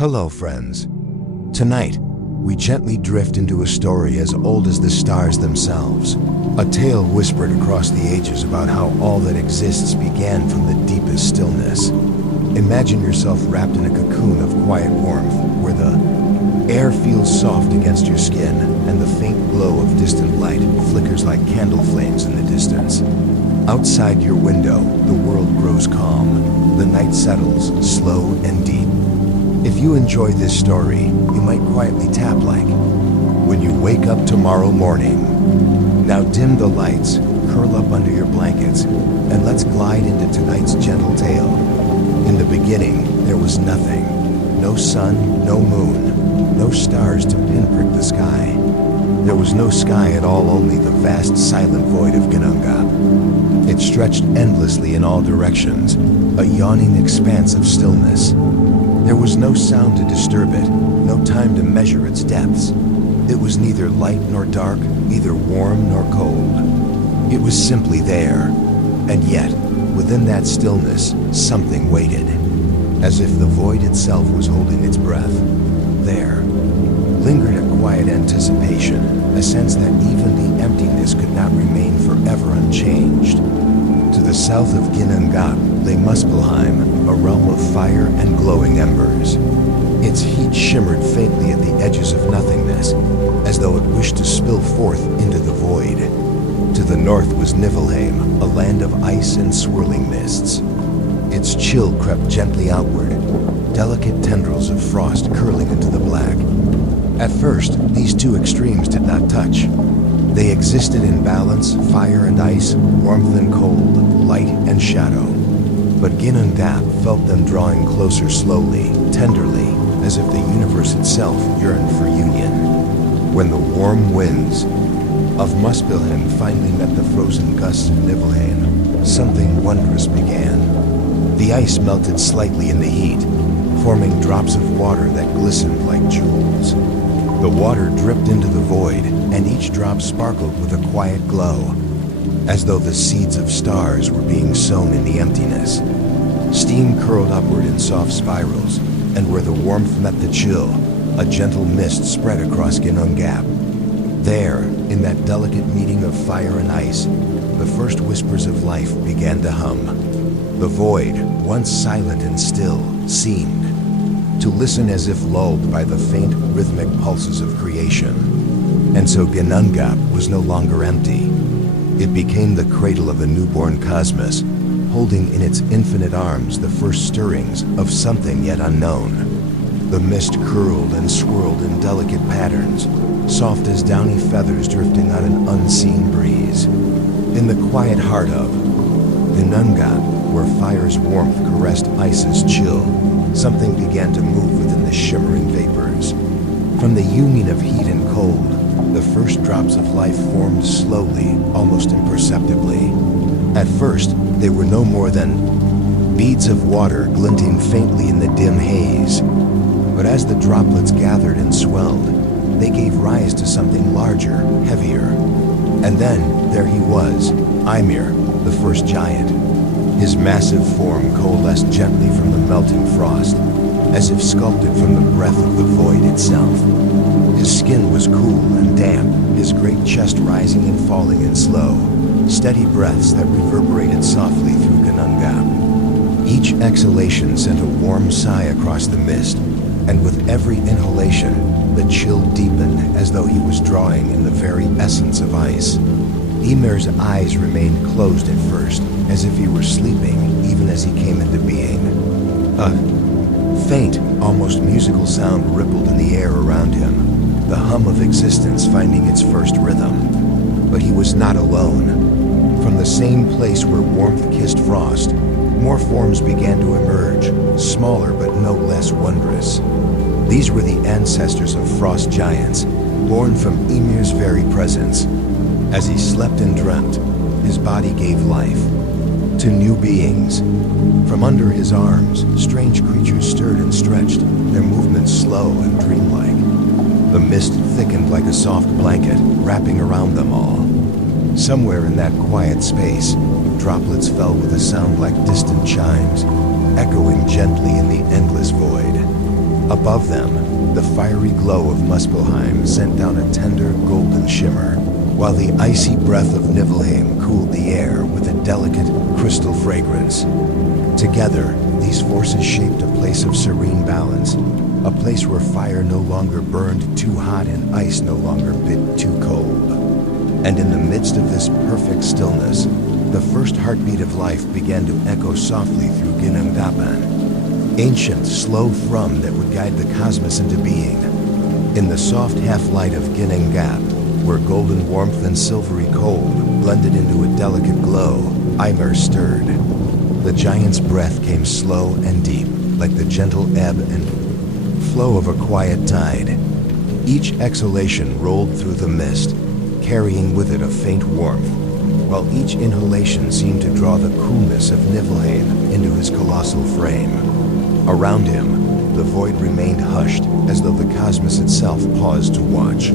Hello, friends. Tonight, we gently drift into a story as old as the stars themselves. A tale whispered across the ages about how all that exists began from the deepest stillness. Imagine yourself wrapped in a cocoon of quiet warmth, where the air feels soft against your skin and the faint glow of distant light flickers like candle flames in the distance. Outside your window, the world grows calm. The night settles, slow and deep. If you enjoy this story, you might quietly tap like, when you wake up tomorrow morning. Now dim the lights, curl up under your blankets, and let's glide into tonight's gentle tale. In the beginning, there was nothing. No sun, no moon, no stars to pinprick the sky. There was no sky at all, only the vast silent void of Ginnungagap. It stretched endlessly in all directions, a yawning expanse of stillness. There was no sound to disturb it, no time to measure its depths. It was neither light nor dark, neither warm nor cold. It was simply there, and yet, within that stillness, something waited, as if the void itself was holding its breath. There lingered a quiet anticipation, a sense that even the emptiness could not remain forever unchanged. To the south of Ginnungagap lay Muspelheim, a realm of fire and glowing embers. Its heat shimmered faintly at the edges of nothingness, as though it wished to spill forth into the void. To the north was Niflheim, a land of ice and swirling mists. Its chill crept gently outward, delicate tendrils of frost curling into the black. At first, these two extremes did not touch. They existed in balance, fire and ice, warmth and cold, light and shadow. But Ginnungagap felt them drawing closer slowly, tenderly, as if the universe itself yearned for union. When the warm winds of Muspelheim finally met the frozen gusts of Niflheim, something wondrous began. The ice melted slightly in the heat, forming drops of water that glistened like jewels. The water dripped into the void, and each drop sparkled with a quiet glow, as though the seeds of stars were being sown in the emptiness. Steam curled upward in soft spirals, and where the warmth met the chill, a gentle mist spread across Ginnungagap. There, in that delicate meeting of fire and ice, the first whispers of life began to hum. The void, once silent and still, seemed to listen as if lulled by the faint rhythmic pulses of creation. And so Ginnungagap was no longer empty. It became the cradle of a newborn cosmos, holding in its infinite arms the first stirrings of something yet unknown. The mist curled and swirled in delicate patterns, soft as downy feathers drifting on an unseen breeze. In the quiet heart of Ginnungagap, where fire's warmth caressed ice's chill, something began to move within the shimmering vapors. From the union of heat and cold, the first drops of life formed slowly, almost imperceptibly. At first, they were no more than beads of water glinting faintly in the dim haze. But as the droplets gathered and swelled, they gave rise to something larger, heavier. And then, there he was, Ymir, the first giant. His massive form coalesced gently from the melting frost, as if sculpted from the breath of the void itself. His skin was cool and damp, his great chest rising and falling in slow, steady breaths that reverberated softly through Ginnungagap. Each exhalation sent a warm sigh across the mist, and with every inhalation, the chill deepened as though he was drawing in the very essence of ice. Ymir's eyes remained closed at first, as if he were sleeping even as he came into being. A faint, almost musical sound rippled in the air around him, the hum of existence finding its first rhythm. But he was not alone. From the same place where warmth kissed frost, more forms began to emerge, smaller but no less wondrous. These were the ancestors of frost giants, born from Ymir's very presence. As he slept and dreamt, his body gave life to new beings. From under his arms, strange creatures stirred and stretched, their movements slow and dreamlike. The mist thickened like a soft blanket, wrapping around them all. Somewhere in that quiet space, droplets fell with a sound like distant chimes, echoing gently in the endless void. Above them, the fiery glow of Muspelheim sent down a tender golden shimmer, while the icy breath of Niflheim cooled the air with a delicate crystal fragrance. Together, these forces shaped a place of serene balance, a place where fire no longer burned too hot and ice no longer bit too cold. And in the midst of this perfect stillness, the first heartbeat of life began to echo softly through Ginnungagap, ancient, slow thrum that would guide the cosmos into being. In the soft half-light of Ginnungagap, where golden warmth and silvery cold blended into a delicate glow, Ymir stirred. The giant's breath came slow and deep, like the gentle ebb and flow of a quiet tide. Each exhalation rolled through the mist, carrying with it a faint warmth, while each inhalation seemed to draw the coolness of Niflheim into his colossal frame. Around him, the void remained hushed, as though the cosmos itself paused to watch.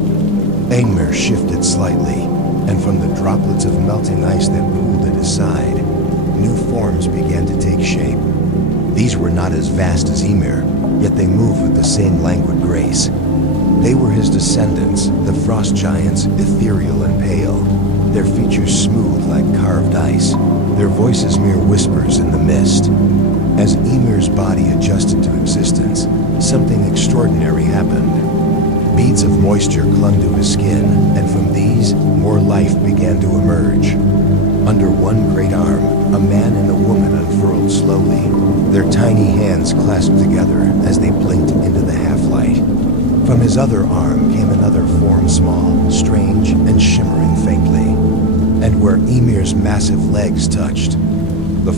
Ymir shifted slightly, and from the droplets of melting ice that pooled at his side, new forms began to take shape. These were not as vast as Ymir, yet they moved with the same languid grace. They were his descendants, the frost giants, ethereal and pale, their features smooth like carved ice, their voices mere whispers in the mist. As Ymir's body adjusted to existence, something extraordinary happened. Beads of moisture clung to his skin, and from these, more life began to emerge. Under one great arm, a man and a woman unfurled slowly, their tiny hands clasped together as they blinked into the half-light. From his other arm came another form, small, strange, and shimmering faintly. And where Ymir's massive legs touched, the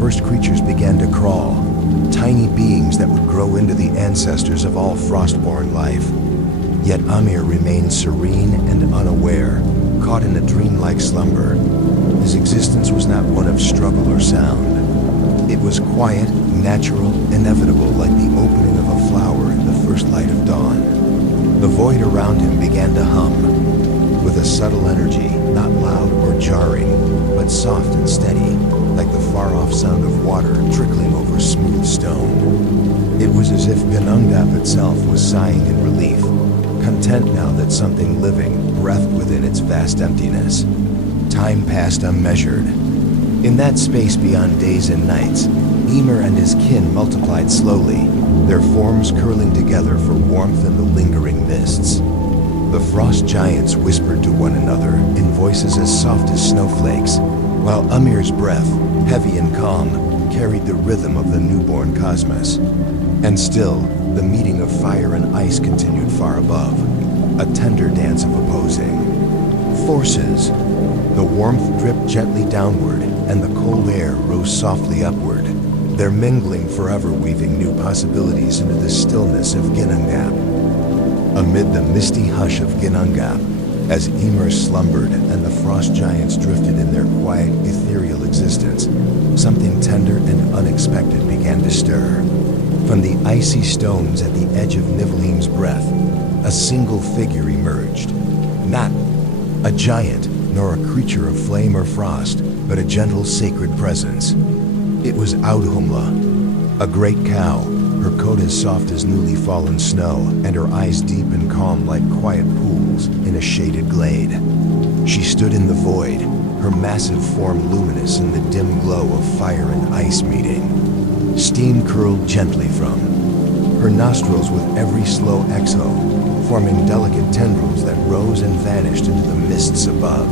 first creatures began to crawl, tiny beings that would grow into the ancestors of all frost-born life. Yet Ymir remained serene and unaware, caught in a dreamlike slumber. His existence was not one of struggle or sound. It was quiet, natural, inevitable, like the opening of a flower in the first light of dawn. The void around him began to hum, with a subtle energy, not loud or jarring, but soft and steady, like the far-off sound of water trickling over smooth stone. It was as if Ginnungagap itself was sighing in relief, content now that something living breathed within its vast emptiness. Time passed unmeasured. In that space beyond days and nights, Ymir and his kin multiplied slowly, their forms curling together for warmth in the lingering mists. The frost giants whispered to one another in voices as soft as snowflakes, while Ymir's breath, heavy and calm, carried the rhythm of the newborn cosmos. And still, the meeting of fire and ice continued far above, a tender dance of opposing forces. The warmth dripped gently downward, and the cold air rose softly upward, their mingling forever weaving new possibilities into the stillness of Ginnungagap. Amid the misty hush of Ginnungagap, as Ymir slumbered and the frost giants drifted in their quiet, ethereal existence, something tender and unexpected began to stir. From the icy stones at the edge of Niflheim's breath, a single figure emerged. Not a giant, nor a creature of flame or frost, but a gentle, sacred presence. It was Audhumla, a great cow, her coat as soft as newly fallen snow, and her eyes deep and calm like quiet pools in a shaded glade. She stood in the void, her massive form luminous in the dim glow of fire and ice meeting. Steam curled gently from her nostrils with every slow exhale, forming delicate tendrils that rose and vanished into the mists above.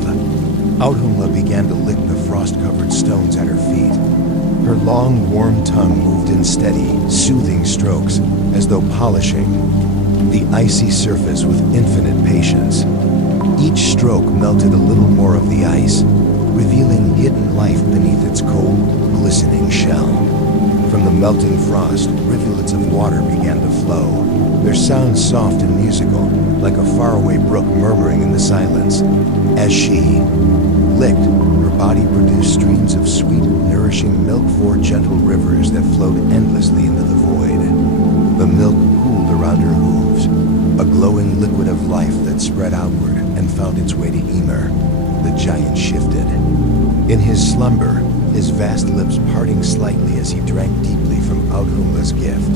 Audhumla began to lick the frost-covered stones at her feet. Her long, warm tongue moved in steady, soothing strokes, as though polishing the icy surface with infinite patience. Each stroke melted a little more of the ice, revealing hidden life beneath its cold, glistening shell. From the melting frost, rivulets of water began to flow, their sounds soft and musical, like a faraway brook murmuring in the silence. As she licked, her body produced streams of sweet, nourishing milk, four gentle rivers that flowed endlessly into the void. The milk pooled around her hooves, a glowing liquid of life that spread outward and found its way to Ymir. The giant shifted. In his slumber, his vast lips parting slightly as he drank deeply from Audhumla's gift.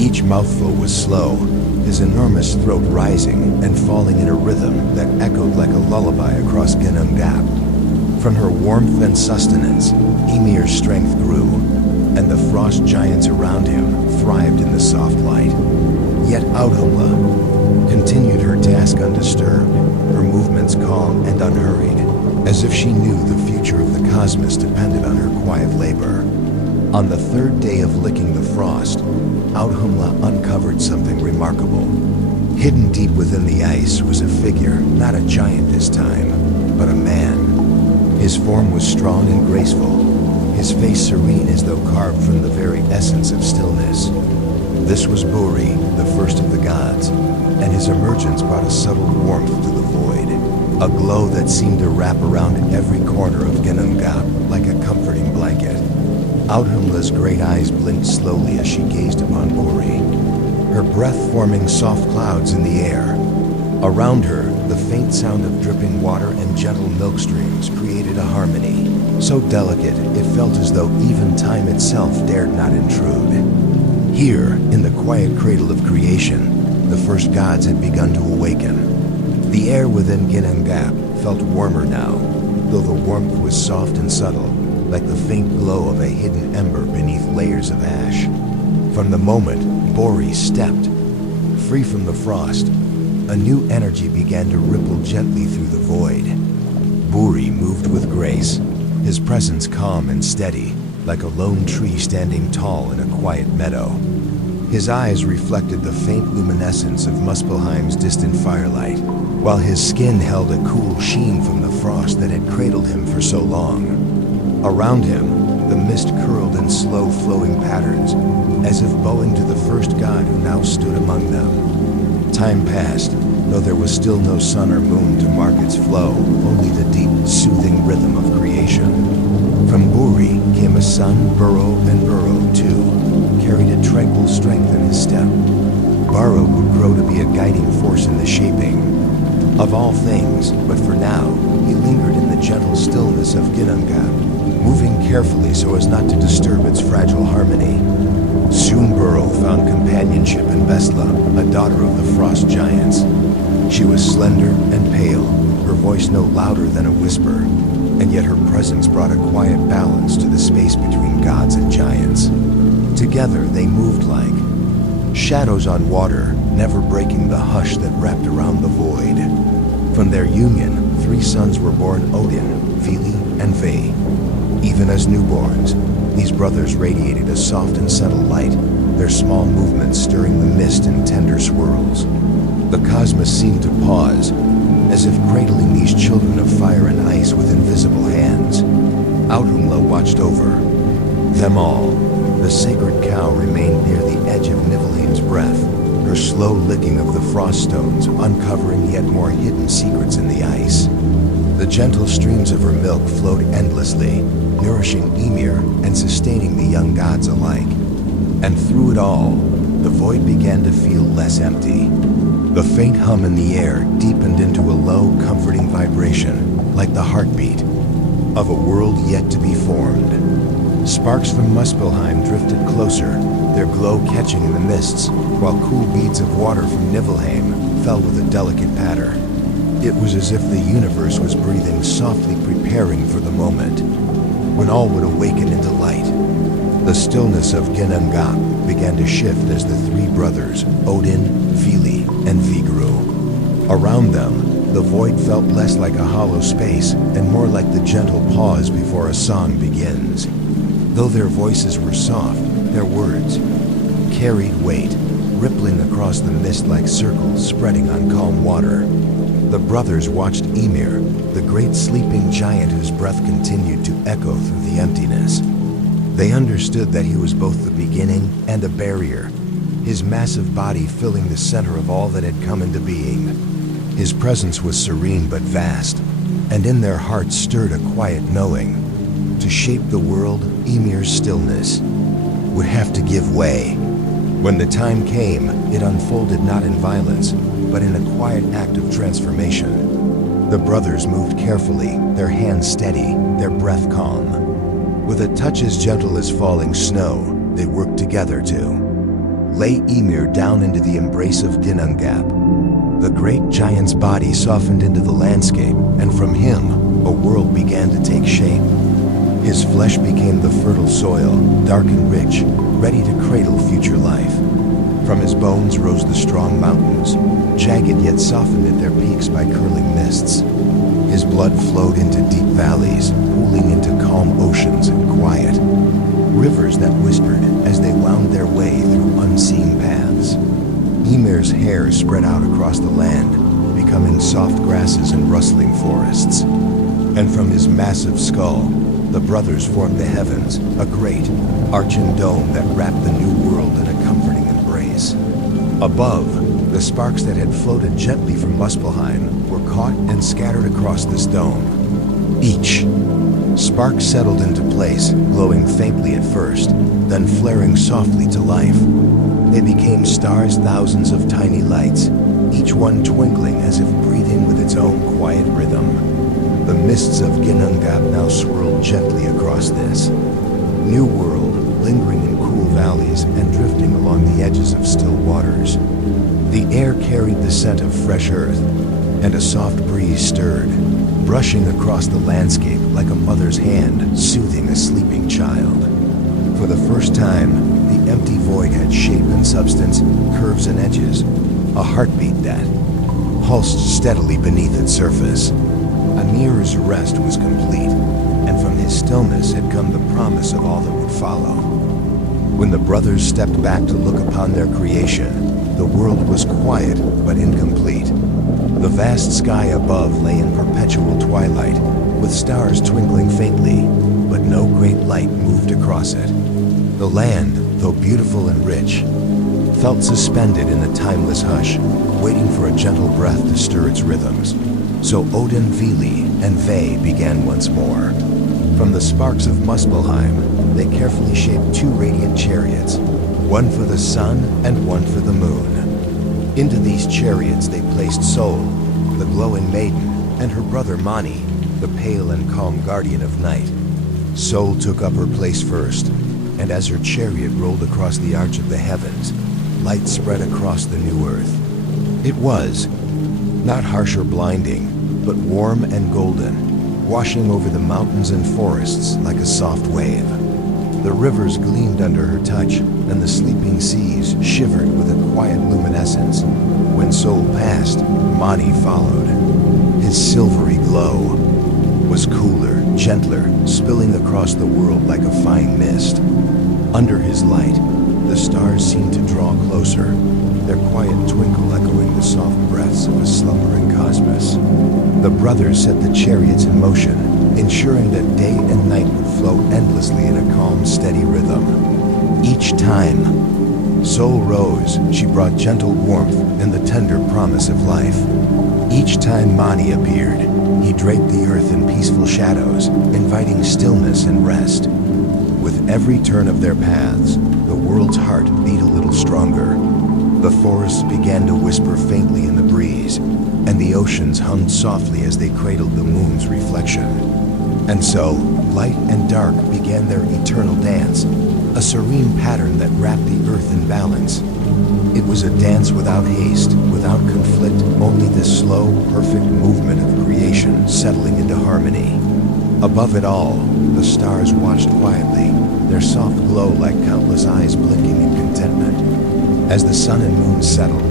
Each mouthful was slow, his enormous throat rising and falling in a rhythm that echoed like a lullaby across Ginnungagap. From her warmth and sustenance, Ymir's strength grew, and the frost giants around him thrived in the soft light. Yet Audhumla continued her task undisturbed, her movements calm and unhurried, as if she knew the future of the cosmos depended on her quiet labor. On the third day of licking the frost, Audhumla uncovered something remarkable. Hidden deep within the ice was a figure, not a giant this time, but a man. His form was strong and graceful, his face serene as though carved from the very essence of stillness. This was Buri, the first of the gods, and his emergence brought a subtle warmth to the void, a glow that seemed to wrap around every corner of Ginnungagap like a comforting blanket. Audhumla's great eyes blinked slowly as she gazed upon Buri, her breath forming soft clouds in the air. Around her, the faint sound of dripping water and gentle milk streams created a harmony, so delicate it felt as though even time itself dared not intrude. Here, in the quiet cradle of creation, the first gods had begun to awaken. The air within Ginnungagap felt warmer now, though the warmth was soft and subtle, like the faint glow of a hidden ember beneath layers of ash. From the moment Buri stepped, free from the frost, a new energy began to ripple gently through the void. Buri moved with grace, his presence calm and steady, like a lone tree standing tall in a quiet meadow. His eyes reflected the faint luminescence of Muspelheim's distant firelight, while his skin held a cool sheen from the frost that had cradled him for so long. Around him, the mist curled in slow flowing patterns, as if bowing to the first god who now stood among them. Time passed, though there was still no sun or moon to mark its flow, only the deep, soothing rhythm of creation. From Buri came a son, Burrow, and Burrow, too, carried a tranquil strength in his step. Burrow would grow to be a guiding force in the shaping of all things, but for now, he lingered in the gentle stillness of Ginnungagap, moving carefully so as not to disturb its fragile harmony. Soon Burrow found companionship in Vesla, a daughter of the frost giants. She was slender and pale, her voice no louder than a whisper, and yet her presence brought a quiet balance to the space between gods and giants. Together they moved like shadows on water, never breaking the hush that wrapped around the void. From their union, 3 sons were born: Odin, Vili, and Vé. Even as newborns, these brothers radiated a soft and subtle light, their small movements stirring the mist in tender swirls. The cosmos seemed to pause, as if cradling these children of fire and ice with invisible hands. Audhumla watched over them all. The sacred cow remained near the edge of Niflheim's breath, her slow licking of the frost stones uncovering yet more hidden secrets in the ice. The gentle streams of her milk flowed endlessly, nourishing Ymir and sustaining the young gods alike. And through it all, the void began to feel less empty. The faint hum in the air deepened into a low, comforting vibration, like the heartbeat of a world yet to be formed. Sparks from Muspelheim drifted closer, their glow catching in the mists, while cool beads of water from Niflheim fell with a delicate patter. It was as if the universe was breathing softly, preparing for the moment when all would awaken into light. The stillness of Ginnungagap began to shift as the 3 brothers, Odin, Vili, and Vé grew. Around them, the void felt less like a hollow space and more like the gentle pause before a song begins. Though their voices were soft, their words carried weight, rippling across the mist like circles spreading on calm water. The brothers watched Ymir, the great sleeping giant whose breath continued to echo through the emptiness. They understood that he was both the beginning and a barrier, his massive body filling the center of all that had come into being. His presence was serene but vast, and in their hearts stirred a quiet knowing. To shape the world, Ymir's stillness would have to give way. When the time came, it unfolded not in violence, but in a quiet act of transformation. The brothers moved carefully, their hands steady, their breath calm. With a touch as gentle as falling snow, they worked together to lay Ymir down into the embrace of Ginnungagap. The great giant's body softened into the landscape, and from him, a world began to take shape. His flesh became the fertile soil, dark and rich, ready to cradle future life. From his bones rose the strong mountains, jagged yet softened at their peaks by curling mists. His blood flowed into deep valleys, pooling into calm oceans and quiet. Rivers that whispered as they wound their way through unseen paths. Ymir's hair spread out across the land, becoming soft grasses and rustling forests. And from his massive skull, the brothers formed the heavens, a great, arching dome that wrapped the new world in a comforting embrace. Above, the sparks that had floated gently from Muspelheim were caught and scattered across this dome. Each spark settled into place, glowing faintly at first, then flaring softly to life. They became stars, thousands of tiny lights, each one twinkling as if breathing with its own quiet rhythm. The mists of Ginnungagap now swirled gently across this new world, lingering in cool valleys and drifting along the edges of still waters. The air carried the scent of fresh earth, and a soft breeze stirred, brushing across the landscape like a mother's hand soothing a sleeping child. For the first time, the empty void had shape and substance, curves and edges, a heartbeat that pulsed steadily beneath its surface. Ymir's rest was complete, and from his stillness had come the promise of all that would follow. When the brothers stepped back to look upon their creation, the world was quiet but incomplete. The vast sky above lay in perpetual twilight, with stars twinkling faintly, but no great light moved across it. The land, though beautiful and rich, felt suspended in a timeless hush, waiting for a gentle breath to stir its rhythms. So Odin, Vili and Vé began once more. From the sparks of Muspelheim, they carefully shaped two radiant chariots, one for the sun and one for the moon. Into these chariots they placed Sol, the glowing maiden, and her brother Mani, the pale and calm guardian of night. Sol took up her place first, and as her chariot rolled across the arch of the heavens, light spread across the new earth. It was not harsh or blinding, but warm and golden, washing over the mountains and forests like a soft wave. The rivers gleamed under her touch, and the sleeping seas shivered with a quiet luminescence. When Sol passed, Mani followed. His silvery glow was cooler, gentler, spilling across the world like a fine mist. Under his light, the stars seemed to draw closer, their quiet twinkle echoing the soft breaths of a slumbering cosmos. The brothers set the chariots in motion, ensuring that day and night would flow endlessly in a calm, steady rhythm. Each time Sol rose, she brought gentle warmth and the tender promise of life. Each time Mani appeared, he draped the earth in peaceful shadows, inviting stillness and rest. With every turn of their paths, the world's heart beat a little stronger. The forests began to whisper faintly in the breeze, and the oceans hummed softly as they cradled the moon's reflection. And so, light and dark began their eternal dance, a serene pattern that wrapped the earth in balance. It was a dance without haste, without conflict, only this slow, perfect movement of creation settling into harmony. Above it all, the stars watched quietly, their soft glow like countless eyes blinking in contentment. As the sun and moon settled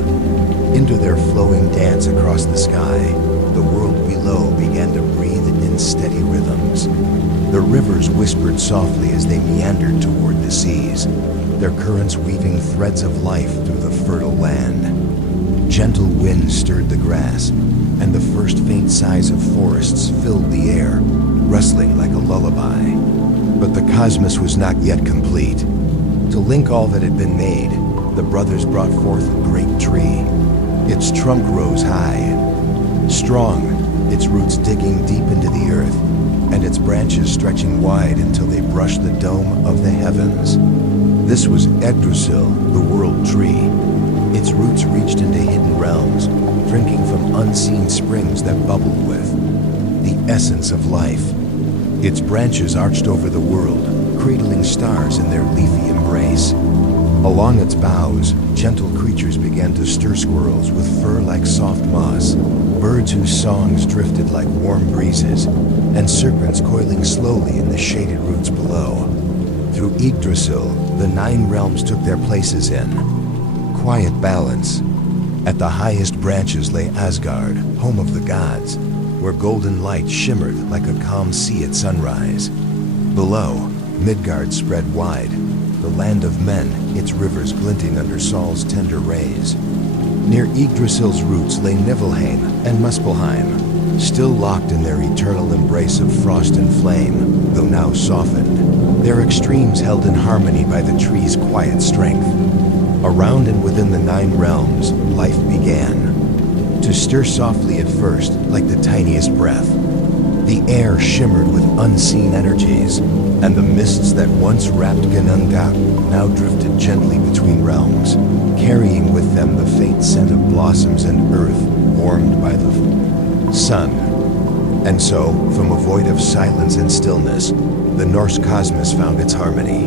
into their flowing dance across the sky, the world below began to breathe in steady rhythms. The rivers whispered softly as they meandered toward the seas, their currents weaving threads of life through the fertile land. Gentle winds stirred the grass, and the first faint sighs of forests filled the air, rustling like a lullaby. But the cosmos was not yet complete. To link all that had been made, the brothers brought forth a great tree. Its trunk rose high, strong, its roots digging deep into the earth, and its branches stretching wide until they brushed the dome of the heavens. This was Yggdrasil, the world tree. Its roots reached into hidden realms, drinking from unseen springs that bubbled with the essence of life. Its branches arched over the world, cradling stars in their leafy embrace. Along its boughs, gentle creatures began to stir, squirrels with fur like soft moss, birds whose songs drifted like warm breezes, and serpents coiling slowly in the shaded roots below. Through Yggdrasil, the 9 realms took their places in quiet balance. At the highest branches lay Asgard, home of the gods, where golden light shimmered like a calm sea at sunrise. Below, Midgard spread wide, the land of men, its rivers glinting under Sol's tender rays. Near Yggdrasil's roots lay Niflheim and Muspelheim, still locked in their eternal embrace of frost and flame, though now softened, their extremes held in harmony by the tree's quiet strength. Around and within the 9 realms, life began, to stir softly at first like the tiniest breath. The air shimmered with unseen energies, and the mists that once wrapped Ginnungagap now drifted gently between realms, carrying with them the faint scent of blossoms and earth warmed by the sun. And so, from a void of silence and stillness, the Norse cosmos found its harmony.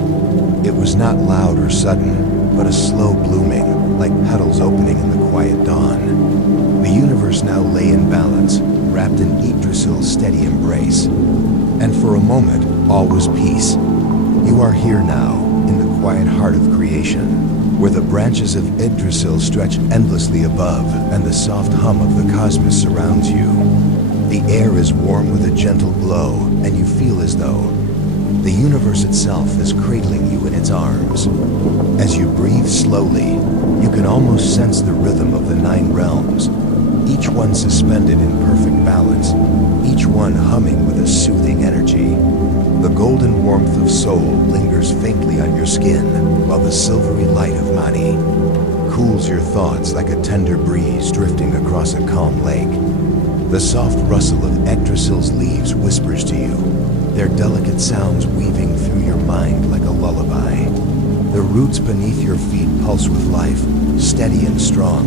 It was not loud or sudden, but a slow blooming, like petals opening in the quiet dawn. The universe now lay in balance, wrapped in Yggdrasil's steady embrace. And for a moment, all was peace. You are here now, in the quiet heart of creation, where the branches of Yggdrasil stretch endlessly above and the soft hum of the cosmos surrounds you. The air is warm with a gentle glow, and you feel as though the universe itself is cradling you in its arms. As you breathe slowly, you can almost sense the rhythm of the 9 realms, each one suspended in perfect balance, each one humming with a soothing energy. The golden warmth of Sol lingers faintly on your skin, while the silvery light of Mani cools your thoughts like a tender breeze drifting across a calm lake. The soft rustle of Yggdrasil's leaves whispers to you, their delicate sounds weaving through your mind like a lullaby. The roots beneath your feet pulse with life, steady and strong,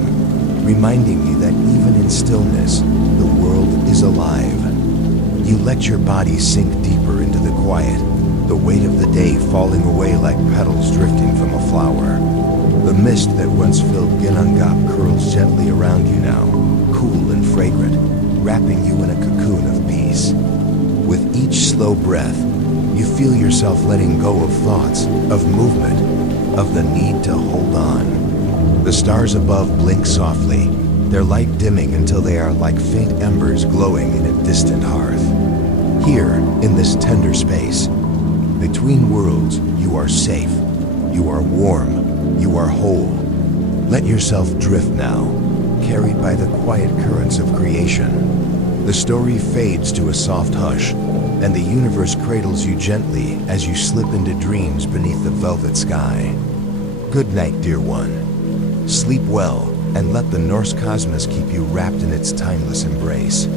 reminding you that even in stillness, the world is alive. You let your body sink deeper into the quiet, the weight of the day falling away like petals drifting from a flower. The mist that once filled Ginnungagap curls gently around you now, cool and fragrant, wrapping you in a cocoon of peace. With each slow breath, you feel yourself letting go of thoughts, of movement, of the need to hold on. The stars above blink softly, their light dimming until they are like faint embers glowing in a distant hearth. Here, in this tender space, between worlds, you are safe, you are warm, you are whole. Let yourself drift now, carried by the quiet currents of creation. The story fades to a soft hush, and the universe cradles you gently as you slip into dreams beneath the velvet sky. Good night, dear one. Sleep well, and let the Norse cosmos keep you wrapped in its timeless embrace.